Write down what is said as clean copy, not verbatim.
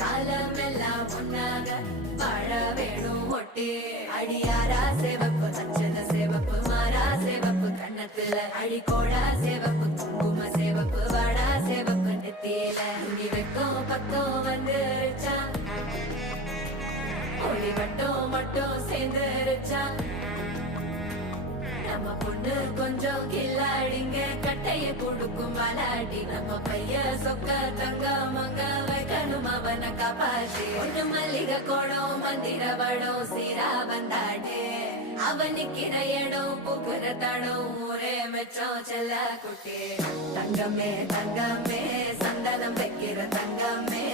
காலமெல்லாம் ஒன்னாக வாழ வேணும் ஒட்டி அடியாரா சேவப்பு அச்சத சேவப்பு மாறா சேவப்பு கண்ணத்துல அடிக்கோடா சேவப்பு குங்கும சேவப்பு வாடா சேவப்பு நெத்தியில துணி வைக்கும் பக்கம் வந்துருச்சா ஒளி மட்டும் சேர்ந்துருச்சா நம்ம பொண்ணு கொஞ்சம் கில்லாடிங்க கட்டைய கொடுக்கும் வாலாடி நம்ம பைய சொக்க தங்க மங்க வைக்கணும் அவனை காப்பாத்தி ஒண்ணு மல்லிகை கோடம் மந்திர வடம் சீரா வந்தாடே அவனுக்கிற இடம் பூக்குற தடம் ஊரே மெச்சம் செல்ல குட்டி தங்கமே தங்கமே சந்தனம் வைக்கிற தங்கமே